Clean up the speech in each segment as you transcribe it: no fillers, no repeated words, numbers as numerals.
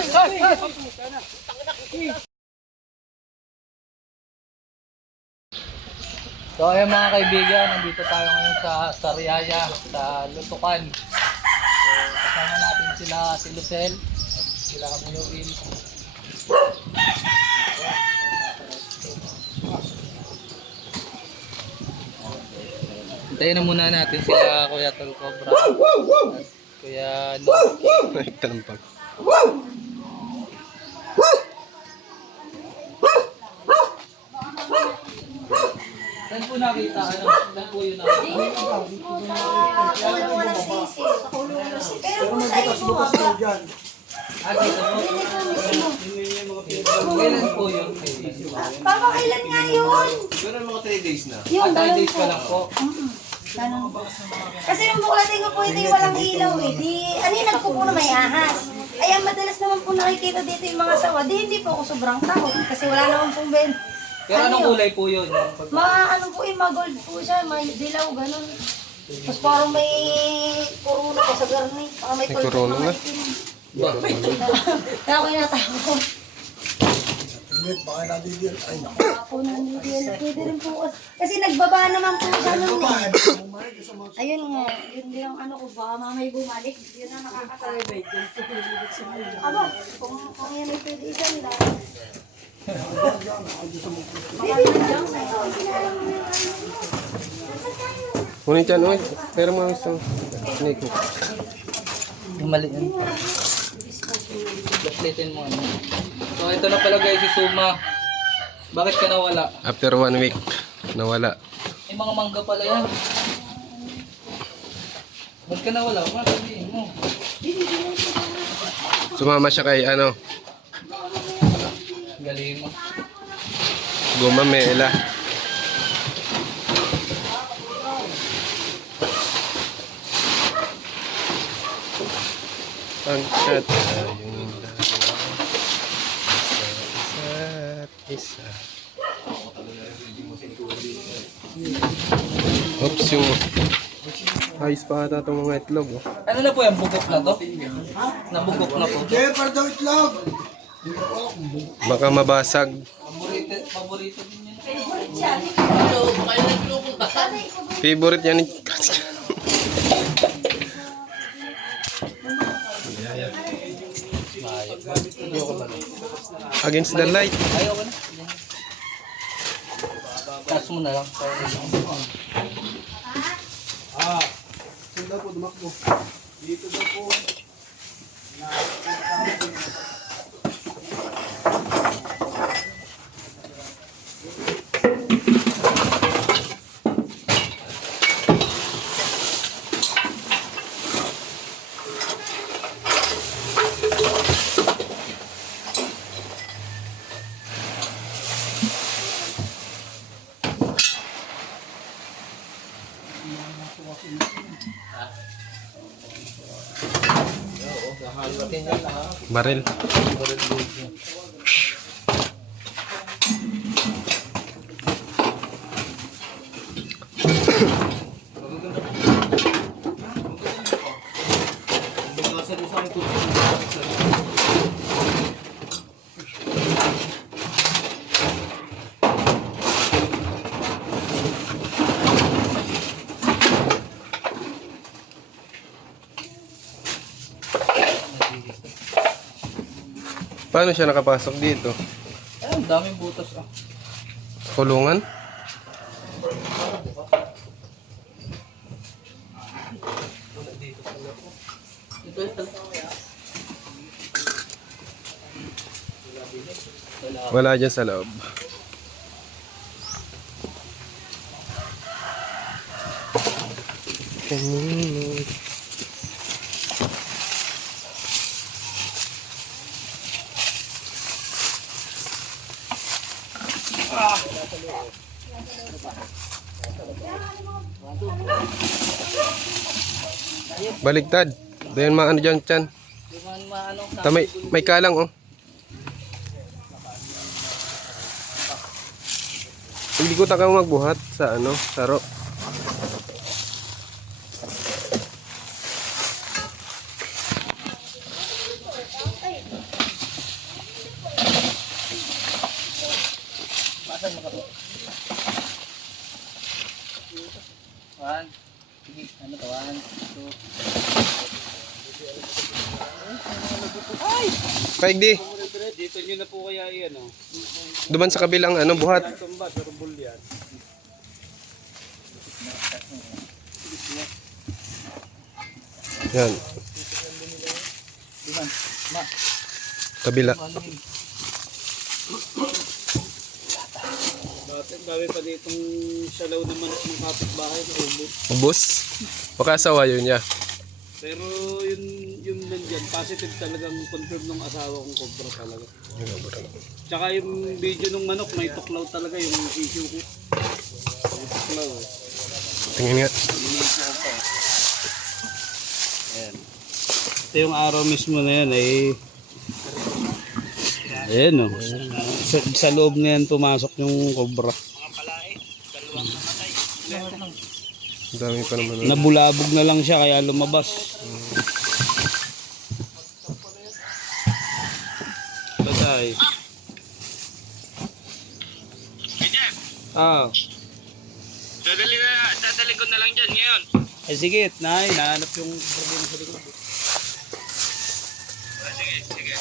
So ayun mga kaibigan, nandito tayo ngayon sa Sariaya, sa Lutukan. So kasama natin si Lucel, sila Kuya Will. Hintayin na muna natin sila Kuya Tol Cobra at Kuya Noski. Tampak. Saan po nakita? Saan po yun nakita? Wala sisi. Pero kung sa iyo po, Ah, dito po. Kailan po yun? Papa, kailan nga yun? Ganun mga 3 days na. Yung 3 dalawang days po. pa lang po. Ganun po. Kasi nung buklatin ko po ito yung walang ilaw eh. Di, aninag ko po na may ahas. Ay, ang madalas naman po nakikita dito yung mga sawa. Di, hindi po ako sobrang takot. Kasi wala naman pong ben. Pero anong kulay po yun? Ano po yung mga gold po siya. May dilaw, ganun. Tapos parang may corona pa sa garni. Parang may May corona na? Kaya ako inatakot. Ako nandiyan. Pwede rin po. Kasi nagbaba naman po siya nun eh. Ayun nga. Yun din ang ano ko. Baka mamay bumalik. Yun ang nakakatakot. Aba, kung yan ay pwede isang lang. Kunin dyan, oy. Pero mga isang snake. Yung mali yan. Gaslitin mo ano. So ito na pala guys si Suma. Bakit ka nawala? After 1 week, nawala. May mga mangga pala yan. Bakit ka nawala? Mga sabihin mo. Sumama siya kay ano, Galing mo. Gumamela. Pagkat tayong dalawa isa't isa. Oops, yung ayos pa ata itong mga itlog. Oh. Ano na po yan? Bugok na to? Nabugok na po. Baka mabasag. Paborito din yun. Favorite yan ni Against the light. Ayaw ko na. Taas mo na lang. Baril. Paano siya nakapasok dito? Ay, ang daming butas ah. Kulungan? Ito ito. Wala dyan sa loob. Kanino? Baligtad. Dayan maano dyan, Chan. May kalang, oh. Hindi ko taka magbuhat sa ano, saro. Ano to? 1, 2. Paigdi. Dito nyo na po kaya yan, oh. Duman sa kabilang ano, buhat. Tumba, sa rubol yan. Yan. Diman. Ma. Kabila. Dami pa ditong salaw naman ng kapitbahay na ubos. Ubus. Baka asawa yun niya. Pero yun nandyan, positive talagang confirm ng asawa kong cobra talaga. Tsaka yung video ng manok, may tuklaw talaga yung issue ko. May tuklaw. Tingin nga. Ayan. Ito yung araw mismo na yan ay ayan, oh. Sa loob na yan pumasok yung cobra. Ang dami pa naman. Nabulabog na lang siya kaya lumabas. Patay. Ah. Dadali ko na lang dyan ngayon. Ay sige, nahanap yung problema sa likod. Sige.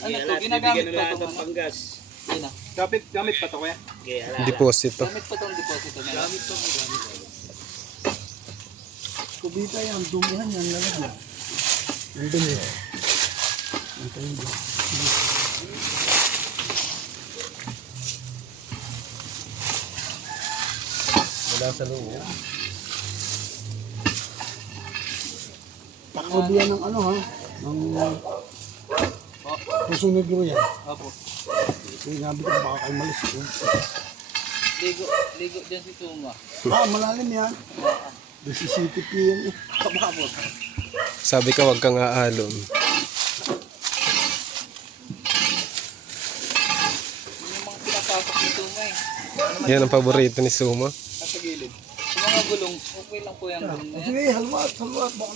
Ano to? Ginagamit Bibigyan na pa lahat itong ng ano? panggas. Yun ah. Gamit pa to kuya? Deposito. Gamit pa itong deposito nila. Gamit pa po. Kubita yan, dumihan yan, lalagyan. Ang dumi. Wala sa loob. Takbo yan ng ano ha, ng susunod ko yan. Opo. Sinabi ko baka kayo malis ko. Ligo dyan si Tuma. Malalim yan. Doon si CTP yan eh. Sabi ka, wag kang aalon. Yung mga pinapasok ni Tuma eh. Yan ang paborito ni Suma. Nasa gilid. Yung mga gulong, okay lang po yung gulong na yan. Sige, halwat. Baka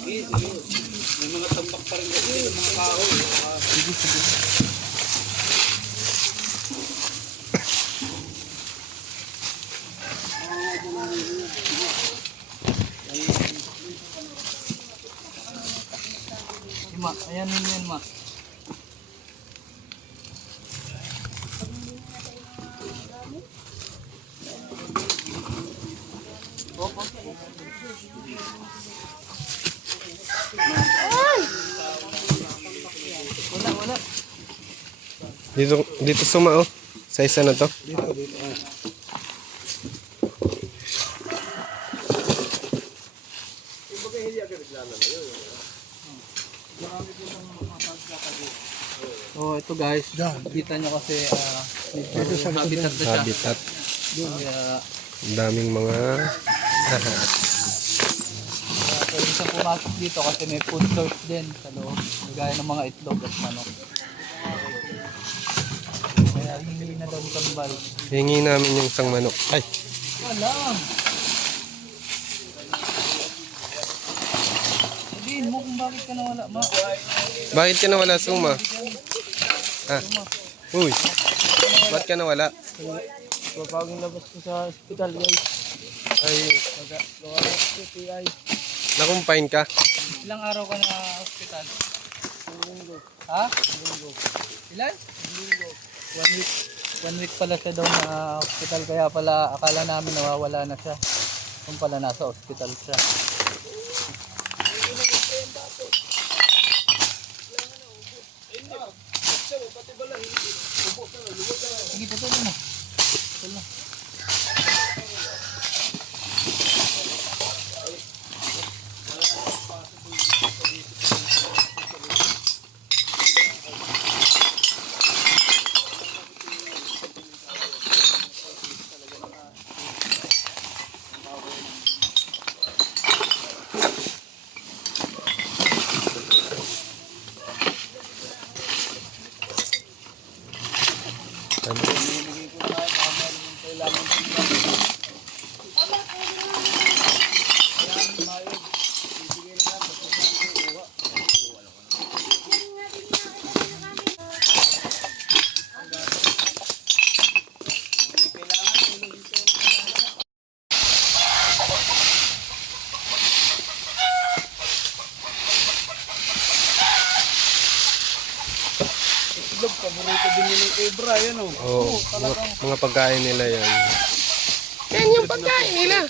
May mga tambak pa rin kasi ng mga kahoy. Ma, ayan yun ma. Wala. Dito Suma oh. Sa isa na to. Oh, ito guys. Kita nyo kasi medyo habitat na siya. Habitat. Kaya Ang daming mga pwede siyang pumasok dito kasi may food source din sa loob. Gaya ng mga itlog at manok. Kaya hindi na daw tambal. hingi namin yung isang manok. Ay, Wala. Sabihin mo kung bakit ka nawala, ma. bakit ka nawala Suma? Ah. Uy. Bakit ka nawala? Bagong labas ko sa hospital guys. Ay, Gawa ng PTI. nakumpine ka? Ilang araw ka na hospital? Ha? Ilan? Linggo. 1 week. 1 week pala siya daw na hospital kaya pala akala namin nawawala na siya. Kung pala nasa hospital siya. Sige, patuloy mo. Patuloy. paborito din yun ng cobra, yan o. Oo, mga pagkain nila yan. Yan yung pagkain nila.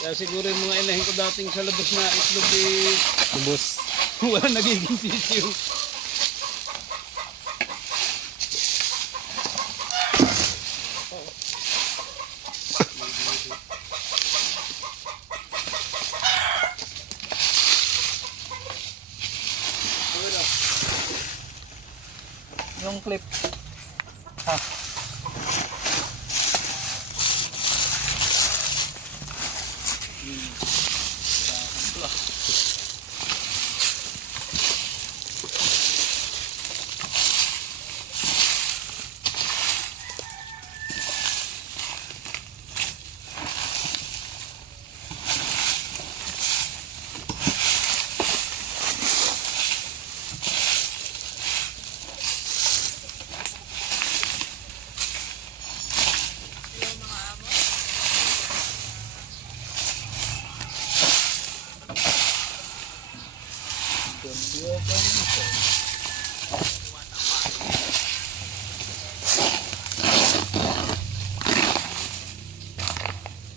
Kaya siguro yung mga inahin ko dating sa labas na itlog eh, Lubos. wala nagiging sisiyo. Yung clip. Ha.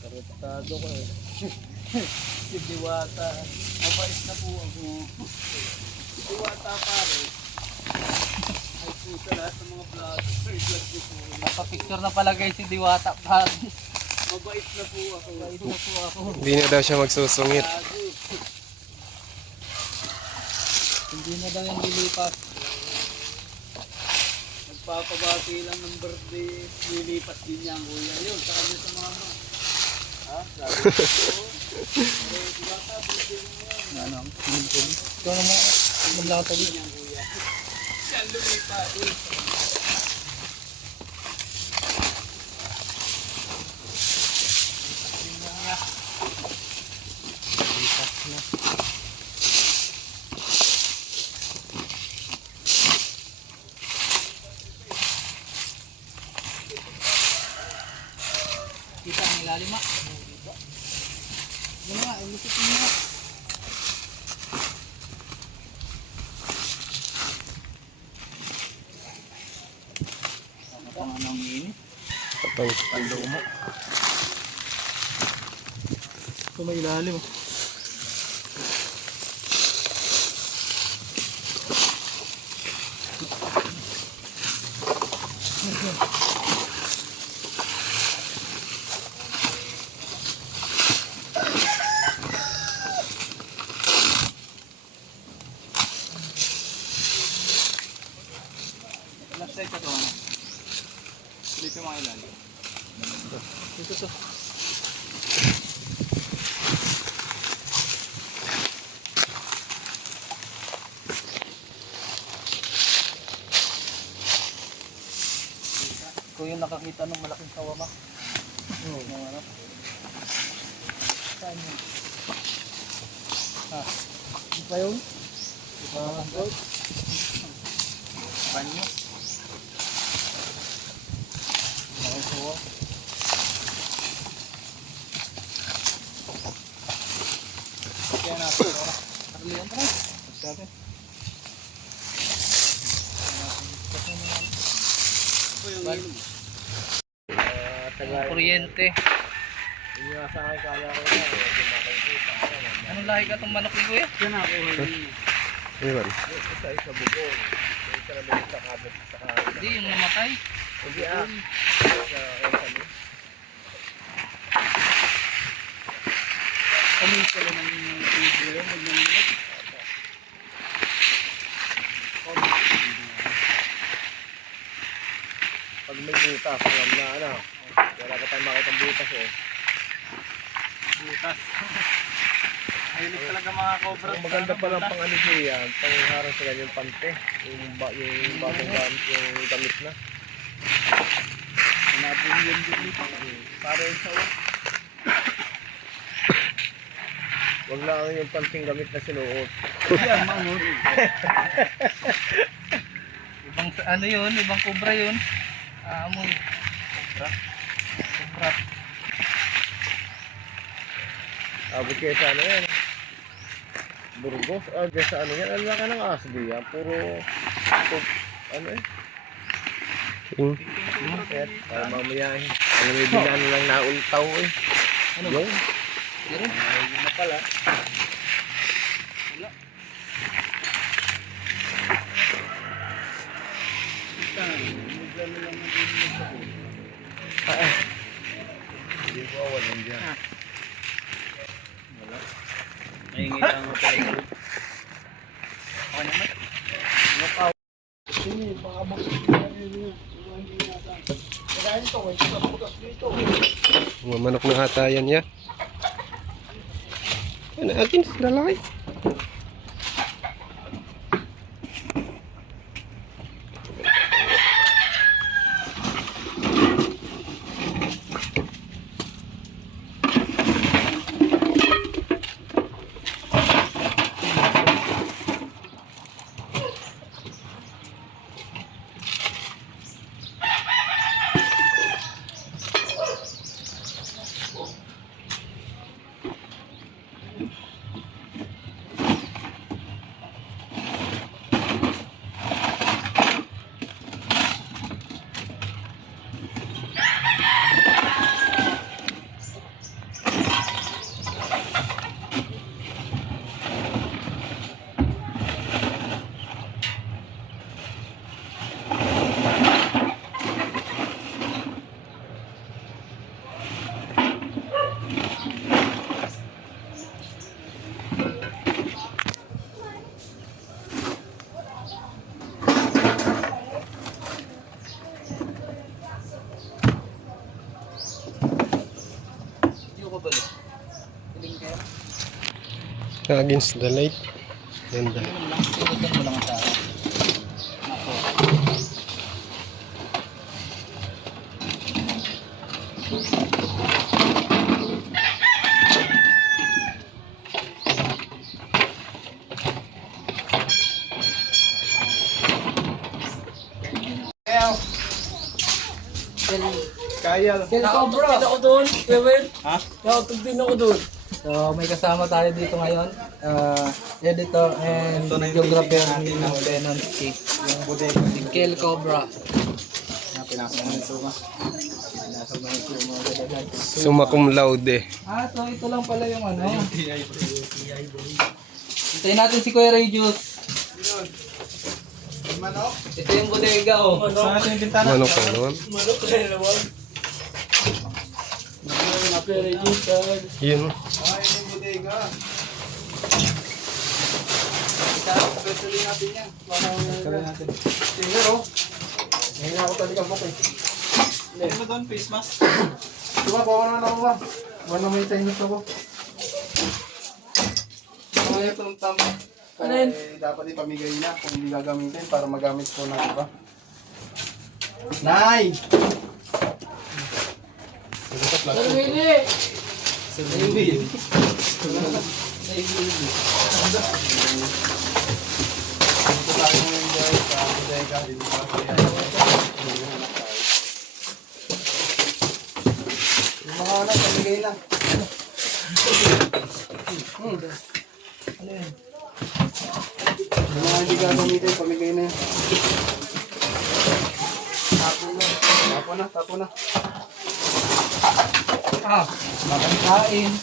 Karetado ko eh. Si Diwata. Mabait na po ako. Si Diwata pare. Ay po sa lahat ng mga vlog ko po. Napapicture na pala guys si Diwata Paris. Mabait na po ako. Ito na po ako. Hindi na daw siya magsusungit. Gago. Hindi na daw yung lilipas. Nagpapabati lang ng birthday. Nilipat din niya ang kuya. Yun, sa kanya sa mama. Ha? Sabi ko. Eh, Diwata, birthday mo yan. Ano? Ikaw naman. Maglakas tabi. Ang kuya. Siya lumipat. Kita ang ilalim ah. Ano nga, ilusot mo nga. Ano pa nga nang init? Patay. Ito may ilalim ah. Last side ka to ano? Dito yung mga ilalim. Dito to. Ikaw yung nakakita ng malaking kawama. Oo. Ano? Saan yun? Ha? Di pa yun? Di pa yun? Banyo? Nakukuha. Kaya natin, no? Nakalihan pa rin. Sabi. Yung kuryente. Anong lahi ka itong manok ni Kuya? Yan ako. Iwan. Hindi, yung namatay. Kami sila ng video. Magmamit. Pag may butas, alam na ano. Wala ka tayong makitang butas eh. Butas. Mahilig talaga mga cobra. Ang maganda pa lang pang ano yan, pang harang sa ganyan pante. Yung bagong gamit, yung damit na. Sinabong yun dito. Para yung sawa. Wag lang yung panting gamit na sinuot. Yan, mangon. Ibang ano yun, ibang kubra yun. Amoy. Kubra. Kubra. Abot kayo sa ano yan. Burgos, dyan sa ano yan. Ano ka ng asli yan. Puro, ano eh. Yung, Para mamaya eh. Ang may bilan lang nauntaw eh. Ano ba? Meron? Hindi na pala. Hindi ko walang dyan. Mahingi lang ako tayo. mga manok na ata yan ya. Ano akin sa lalaki? Hindi ko balik. Piling kaya. Against the light. Ganda. Tinutan mo lang sa akin. Ako. Kaya. Kel Cobra! Ako doon, Kevin. Ha? Nakatog din ako doon. So may kasama tayo dito ngayon. Editor and videographer ni Venom Cake. Yung bodega. Si Kel Cobra. Pinasok mo ito ka. Nasa mga ito yung mga kadagad. Summa cum laude. So ito lang pala yung ano. Hintayin natin si Kuya Rayjus. Ito yung bodega oh. Saan natin yung bintana? Manok pa naman. Manok kaya naman. Yun. Yung bodega. Pagkatuloy natin yan. Kaya natin. Tingnan o. Ngayon ako talaga mo eh. Hindi mo doon, face mask. Diba, bawa naman ako ba? Bawa naman yung tainit ako. Ano itong tama? Dapat ipamigay na kung hindi gagamitin para magamit po na iba. Nay! Sarili! Sarili! Ito tayo ngayon guys, sa bodega, dito sa bodega. Yung mga anak, pamigay na. Ano yun? Yung mga hindi gagamitin, pamigay na yan. Tapo na. Makakain.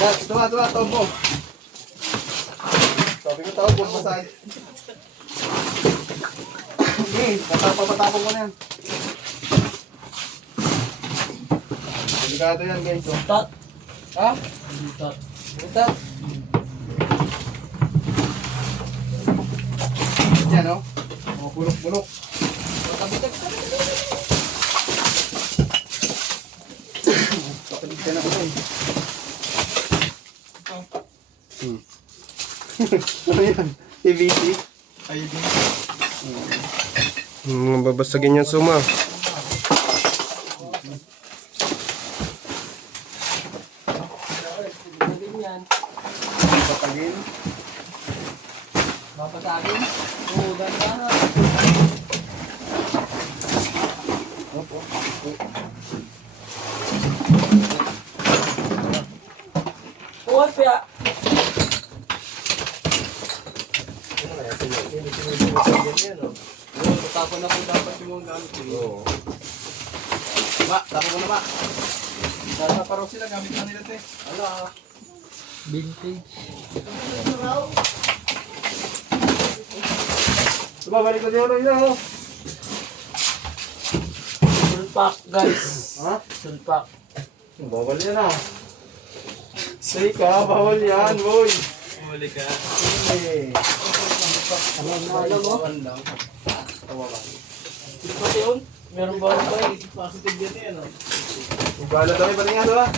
Ito nga, tobo. Sabi ko tawag, huwag masay. Patapon ko na yan. Delikado yan guys. Oh. Butat. Ha? Butat. Butat. Yan o. Mga bulok-bulok. Butat. Kapalig ka na ko dun. Ano yan? PVC? ID? Babasagin yan suma. Patagin? Mapatagin? Oo, ganda. Opo. Uwat ya. Tapon na po dapat yung mga gamit ko. Oo. Ma, tapon mo na ma. Data pa raw sila, gamit na nila te. Ala. Vintage. Balik ko din ako. Sulpak guys. Ha? Sulpak. Bawal yan ah. Say ka, bawal yan, boy. Huli ka. Hey. Alam mo? Tawa ba? Hindi pa yun. Meron ba ako ba? Positive yan eh. Ano? Ugala tayo pa nga doon.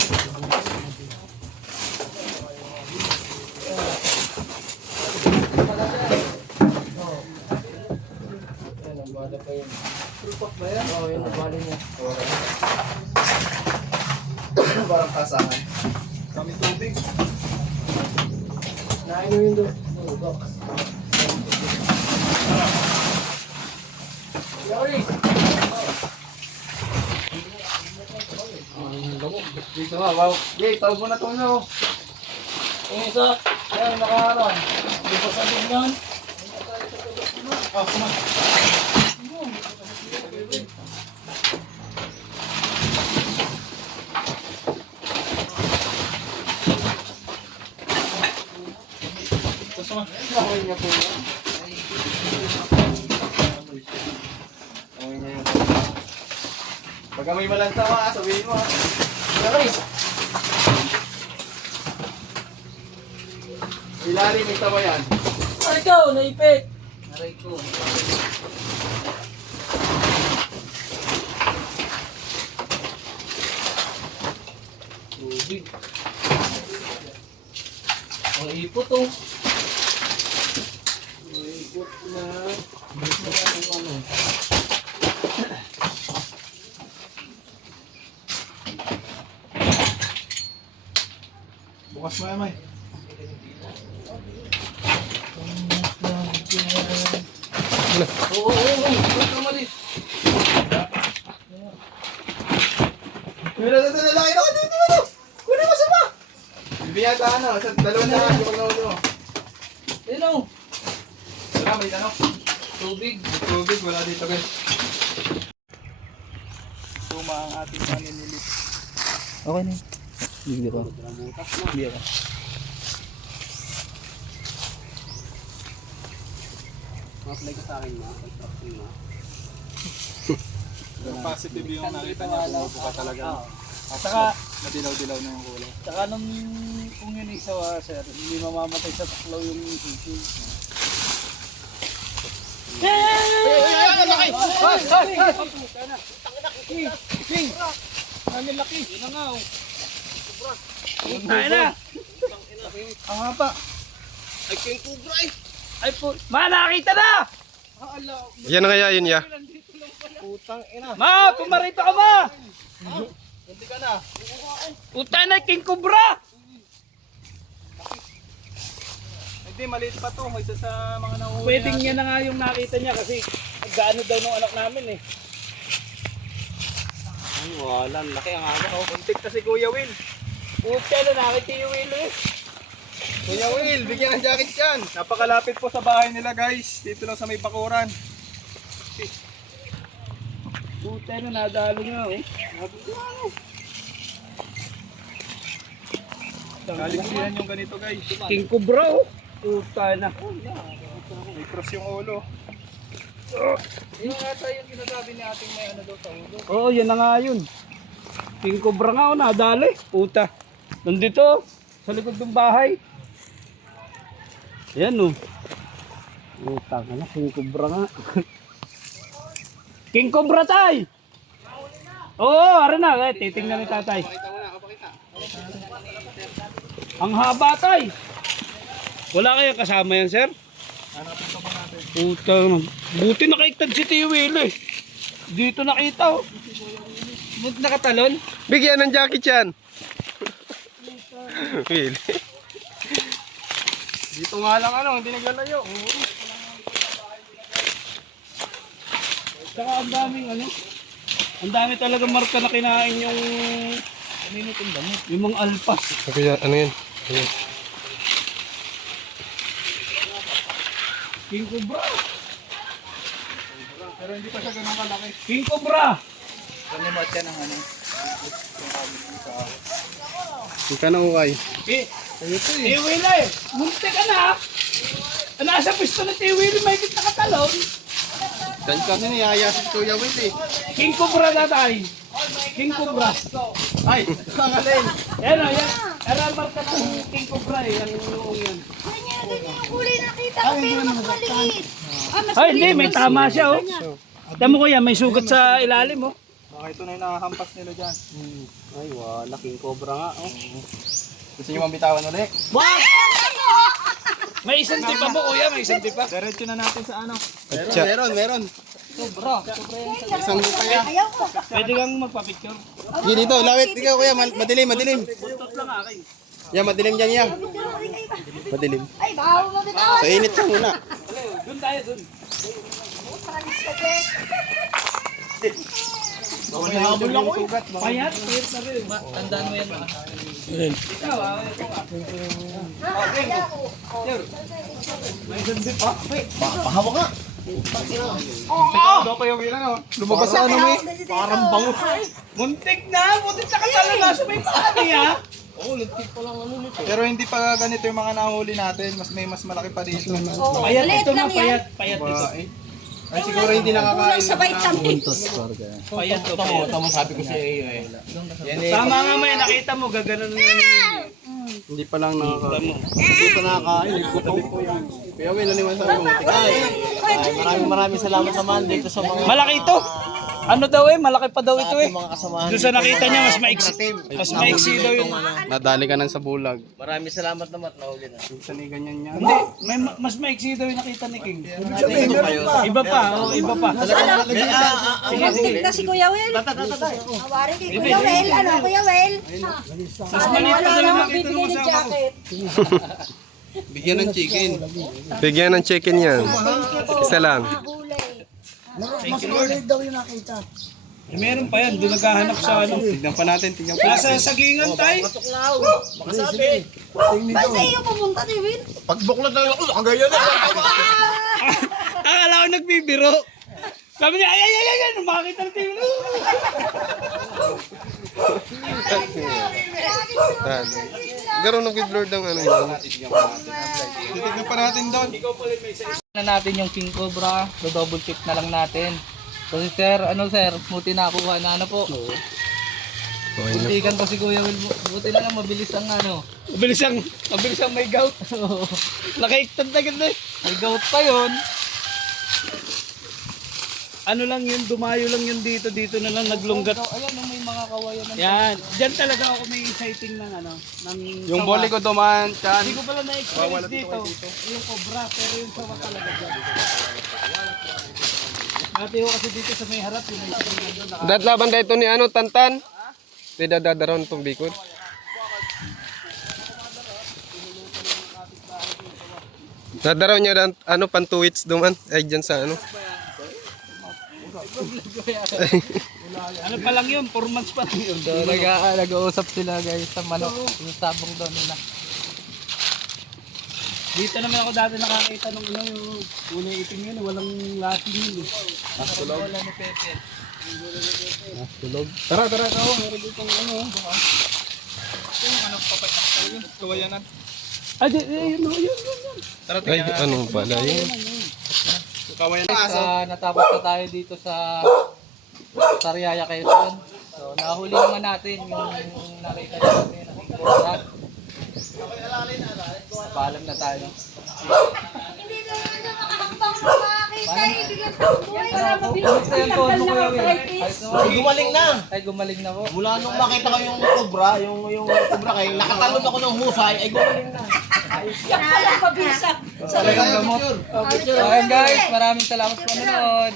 Trupak ba yan? Oo, yun ang bali niya. Parang kasahan. Kami tubig. Nain mo yun doon. Box. Sorry! Dito nga, wow. Jay, tawag mo na ito na oh. Yung isa, yan, nakaharon. Hindi ko sabihin yan. Ah, kuman. Amoy niya po yan. Amoy niya yan. Pag amoy malanta mo sabihin mo ha. Guys! Ilalim ito mo yan. Ay, ikaw, naipit! Aray ko. Tubig. Ang ipot oh. Ikot na. Bukas mo yan, Oo, ba't umalis? Lalaki na, dito. Kunin mo sa pa. Bibigyan ka ano, sa dalawa na yung pag-naulo. Ayun oh. Wala, may ano. Tubig. May tubig, wala dito guys. Tuma ang ating maninilit. Okay na. Hindi ko. Hindi ko. Ma-apply ka sa akin ma. Positive yung nakita niya, bumubo ka talaga. Saka, Madilaw-dilaw na yung kulay. saka nung kung yun isa sir, hindi mamamatay sa tuklaw yung susi. Ay na! Ang hapa. Ay, king kubra eh. Ay po! Ma, nakita na! Yan na kaya yun, ya. Putang ina. Ma, pumarito ka ma! Hindi ka na. Puta na, King Cobra! Hindi, maliit pa to. May isa sa mga nahuhuli. Pwedeng niya na nga yung nakita niya kasi gaano daw nung anak namin eh. Ay, wala. Laki ang aga. Oh, buntik na si Kuya Will. Puta na, nakita yung wheel eh. Kuya Will, bigyan ng jacket yan. Napakalapit po sa bahay nila guys. Dito lang sa may bakuran. Puta na, nadalo nga oh. Kalisihan yung ganito guys. King Cobra oh. Puta na. May cross yung ulo. Yung ata yung sinasabi ni ating may ano daw sa ulo. Oo, yan na nga yun. King Cobra nga oh, nadali. Puta. Nandito, sa likod ng bahay. Ayan oh. Puta ka na, King Cobra nga. King Cobra tay! Oo, ara na. Titingnan ni tatay. Ang haba tay. Wala kaya kasama yan, sir? Puta, buti nakaiktad si Tio Will eh. Dito nakita oh. Buti nakatalon? Bigyan ng jacket yan. Will. Dito nga lang ano, hindi naglalayo. Saka ang daming ano. Ang dami talaga marka na kinain yung Kaninitong damit. yung mga alpas. Okay, ano yan? Ayan. King Cobra. Pero hindi pa siya ganun kalaki. King Cobra! Panimot ka ng ano. Magkano ukay? Tiwili! Munti ka na! Nasa pisto na Tiwili, may kita katalon. Saan kami niyaya si Kuya Will eh. King Cobra tatay. King Cobra. Ay, kangalin. Yan o, yan. Erabar ka ng King Cobra eh. Yan yung noong yan. Ganyan yung kulay nakita ko, pero mas maliit. Mas Ay, hindi. May tama siya oh. Tama ko yan, may sugat sa ilalim oh. Baka ito na yung nakahampas nila dyan. Ay, wala. King Cobra nga. Oh. Gusto nyo mabitawan ulit? May isang tipa mo kuya, may isang tipa. Diretso na natin sa ano. Meron. Isang lupa yan. Ayaw ko. Pwede kang magpa-picture. Sige dito, lawit. Ikaw kuya, madilim. Buntot lang akin. Yan, madilim dyan yan. Madilim. Ay, baka mabitawan. Sa init siya muna. Doon tayo, doon. Habol ako eh. Payat, payat na rin. Tandaan mo yan. Ikaw ah, ito ah. Pahawak nga. Ito kayo Will, ano? Lumabas sa ano may. Parang bangus. Muntik na, muntik na katalo na sa may pati ah. Pero hindi pa ganito yung mga nahuli natin. Mas malaki pa dito. Payat Maliit ito na, lang yan. payat. Payat ito. Ay, ay siguro hindi nakakain. Kulang sa vitamin. Payat to, payat. Tama sabi ko sa iyo eh. Yan eh. Tama nga may nakita mo, gaganon nga yun. Hindi pa lang nakakain. Hindi pa nakakain. Gutom po yan. Kuya Will, ano naman sabi mo? Maraming salamat naman dito sa mga Malaki ito. Ano daw eh, malaki pa daw ito eh. kasamahan. Doon sa nakita niya, mas maiksi daw yung... Nadali ka nang sa bulag. Maraming salamat naman nahuli na. Sani ganyan yan. Hindi, mas maiksi daw yung nakita ni King. Iba pa, oh, iba pa. Sige, si Kuya Will. Awari kay Kuya Will. Ano, Kuya Will? Mas maliit pa daw yung nakita ng Bibigyan ng asawa ko. jacket. Bigyan ng chicken. Bigyan ng chicken yan. Isa lang. Kulay. Eh, meron pa yan, doon naghahanap sa ano. Tignan pa natin. Nasa sagingan tayo. Ba't sa iyo pumunta, ni Will? Pagbuklat na ako, nakagaya na. Akala ko nagbibiro. Sabi niya, ay, makakita ng TV. Garo nag-blur ng ano yun. Titignan pa natin doon. Na natin yung King Cobra. Do-double check na lang natin. Kasi sir, smoothie na kuha na ano po. Buntikan pa si Kuya Will. Buti na lang mabilis ang ano. Mabilis ang may gout. Nakaiktad na ganda eh. May gout pa yun. Ano lang yun, dumayo lang yun dito na lang naglunggat. Ayan, may mga kawayan na. Yan, dyan talaga ako may sighting ng ano, ng Yung sawa. boli ko dumaan, chan. Hindi ko pala na-experience dito, yung cobra, pero yung sawa talaga dyan. Dati ko kasi dito sa may harap, yung may sighting doon. Datlaban da ito ni ano, Tantan. Tidak dadaron itong bikod. Dadaraw niya dan, ano, pantuwits duman. Ay, dyan sa ano. Ano pa lang yun, 4 months pa lang yun. So, nag-uusap sila guys sa manok. Yung sabong doon nila. Dito naman ako dati nakakita nung ano, yung unang itim yun, walang lating yun. Wala ni Pepe. Tara, ikaw. Meron dito ano. Yung ano, kawayanan. Ah, yun. Tara, Ay, ano pala yun. kawayanan. Guys, natapos na tayo dito sa Sariaya, Quezon. So, nahuli naman natin yung nakita natin na King Cobra. Paalam na tayo. Hindi na nakakambang makakita. Ibigyan ko buhay. Para mabilis. Kumusta yung tono ko yung Ay, gumaling na. Ay, gumaling na po. Mula nung makita ko yung cobra, yung cobra kayo, nakatalon ako ng husay, ay gumaling na. Yan pala pabisa. Talagang gamot. So, ayun guys, maraming salamat sa panonood.